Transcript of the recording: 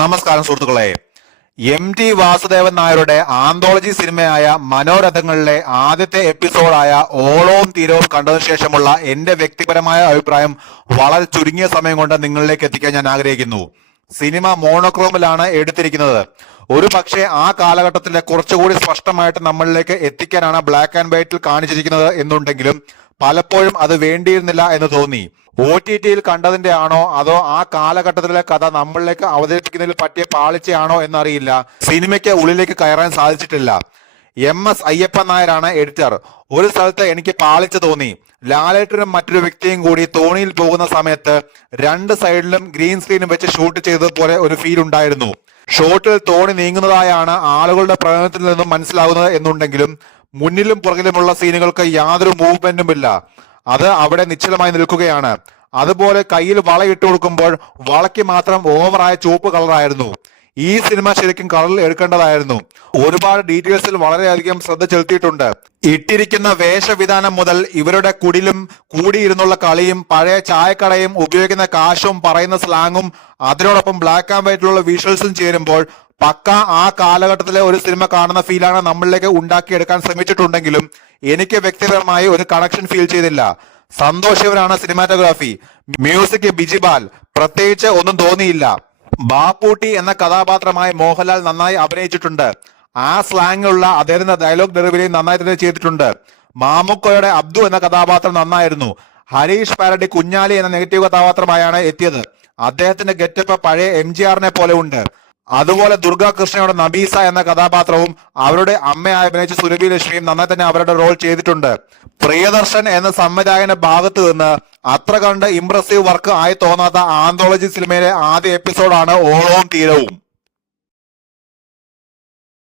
നമസ്കാരം സുഹൃത്തുക്കളെ. MT വാസുദേവൻ നായരുടെ ആന്തോളജി സിനിമയായ മനോരഥങ്ങളിലെ ആദ്യത്തെ എപ്പിസോഡായ ഓളവും തീരവും കണ്ടതിനു ശേഷമുള്ള എന്റെ വ്യക്തിപരമായ അഭിപ്രായം വളരെ ചുരുങ്ങിയ സമയം കൊണ്ട് നിങ്ങളിലേക്ക് എത്തിക്കാൻ ഞാൻ ആഗ്രഹിക്കുന്നു. സിനിമ മോണോക്രോമിലാണ് എടുത്തിരിക്കുന്നത്. ഒരു പക്ഷേ ആ കാലഘട്ടത്തിലെ കുറച്ചുകൂടി സ്പഷ്ടമായിട്ട് നമ്മളിലേക്ക് എത്തിക്കാനാണ് ബ്ലാക്ക് ആൻഡ് വൈറ്റിൽ കാണിച്ചിരിക്കുന്നത് എന്നുണ്ടെങ്കിലും പലപ്പോഴും അത് വേണ്ടിയിരുന്നില്ല എന്ന് തോന്നി. OTT-യിൽ കണ്ടതിന്റെ ആണോ അതോ ആ കാലഘട്ടത്തിലെ കഥ നമ്മളിലേക്ക് അവതരിപ്പിക്കുന്നതിൽ പറ്റിയ പാളിച്ചയാണോ എന്നറിയില്ല. സിനിമയ്ക്ക് ഉള്ളിലേക്ക് കയറാൻ സാധിച്ചിട്ടില്ല. MS അയ്യപ്പൻ നായരാണ് എഡിറ്റർ. ഒരു സ്ഥലത്ത് എനിക്ക് പാളിച്ച തോന്നി. ലാലേട്ടനും മറ്റൊരു വ്യക്തിയും കൂടി തോണിയിൽ പോകുന്ന സമയത്ത് രണ്ട് സൈഡിലും ഗ്രീൻ സ്ക്രീനും വെച്ച് ഷൂട്ട് ചെയ്തതുപോലെ ഒരു ഫീൽ ഉണ്ടായിരുന്നു. ഷോട്ടിൽ തോണി നീങ്ങുന്നതായാണ് ആളുകളുടെ പ്രകടനത്തിൽ നിന്നും മനസ്സിലാകുന്നത് എന്നുണ്ടെങ്കിലും മുന്നിലും പുറകിലുമുള്ള സീനുകൾക്ക് യാതൊരു മൂവ്മെന്റും ഇല്ല. അത് അവിടെ നിശ്ചലമായി നിൽക്കുകയാണ്. അതുപോലെ കയ്യിൽ വളയിട്ട് കൊടുക്കുമ്പോൾ വളയ്ക്ക് മാത്രം ഓവറായ ചുവപ്പ് കളറായിരുന്നു. ഈ സിനിമ ശരിക്കും കളറിൽ എടുക്കേണ്ടതായിരുന്നു. ഒരുപാട് ഡീറ്റെയിൽസിൽ വളരെയധികം ശ്രദ്ധ ചെലുത്തിയിട്ടുണ്ട്. ഇട്ടിരിക്കുന്ന വേഷവിധാനം മുതൽ ഇവരുടെ കുടിലും കൂടിയിരുന്നുള്ള കളിയും പഴയ ചായക്കടയും ഉപയോഗിക്കുന്ന കാശും പറയുന്ന സ്ലാങ്ങും അതിനോടൊപ്പം ബ്ലാക്ക് ആൻഡ് വൈറ്റിലുള്ള വിഷ്വൽസും ചേരുമ്പോൾ പക്ക ആ കാലഘട്ടത്തിലെ ഒരു സിനിമ കാണുന്ന ഫീലാണ് നമ്മളിലേക്ക് ഉണ്ടാക്കിയെടുക്കാൻ ശ്രമിച്ചിട്ടുണ്ടെങ്കിലും എനിക്ക് വ്യക്തിപരമായി ഒരു കണക്ഷൻ ഫീൽ ചെയ്തില്ല. സന്തോഷവരാണ് സിനിമാറ്റോഗ്രാഫി. മ്യൂസിക് ബിജിപാൽ. പ്രത്യേകിച്ച് ഒന്നും തോന്നിയില്ല. ബാപ്പൂട്ടി എന്ന കഥാപാത്രമായി മോഹൻലാൽ നന്നായി അഭിനയിച്ചിട്ടുണ്ട്. ആ സ്ലാങ്ങിലുള്ള അദ്ദേഹത്തിന്റെ ഡയലോഗ് ഡെലിവറി നന്നായി തന്നെ ചെയ്തിട്ടുണ്ട്. മാമുക്കോയുടെ അബ്ദു എന്ന കഥാപാത്രം നന്നായിരുന്നു. ഹരീഷ് പാരഡി കുഞ്ഞാലി എന്ന നെഗറ്റീവ് കഥാപാത്രമായാണ് എത്തിയത്. അദ്ദേഹത്തിന്റെ ഗെറ്റപ്പ് പഴയ MGR-നെ പോലെ ഉണ്ട്. അതുപോലെ ദുർഗ കൃഷ്ണയുടെ നബീസ എന്ന കഥാപാത്രവും അവരുടെ അമ്മയായി അഭിനയിച്ച സുരഭി ലക്ഷ്മിയും നന്നായി തന്നെ അവരുടെ റോൾ ചെയ്തിട്ടുണ്ട്. പ്രിയദർശൻ എന്ന സംവിധായകന്റെ ഭാഗത്ത് നിന്ന് അത്ര കണ്ട് ഇംപ്രസീവ് വർക്ക് ആയി തോന്നാത്ത ആന്തോളജി സിനിമയിലെ ആദ്യ എപ്പിസോഡാണ് ഓളവും തീരവും.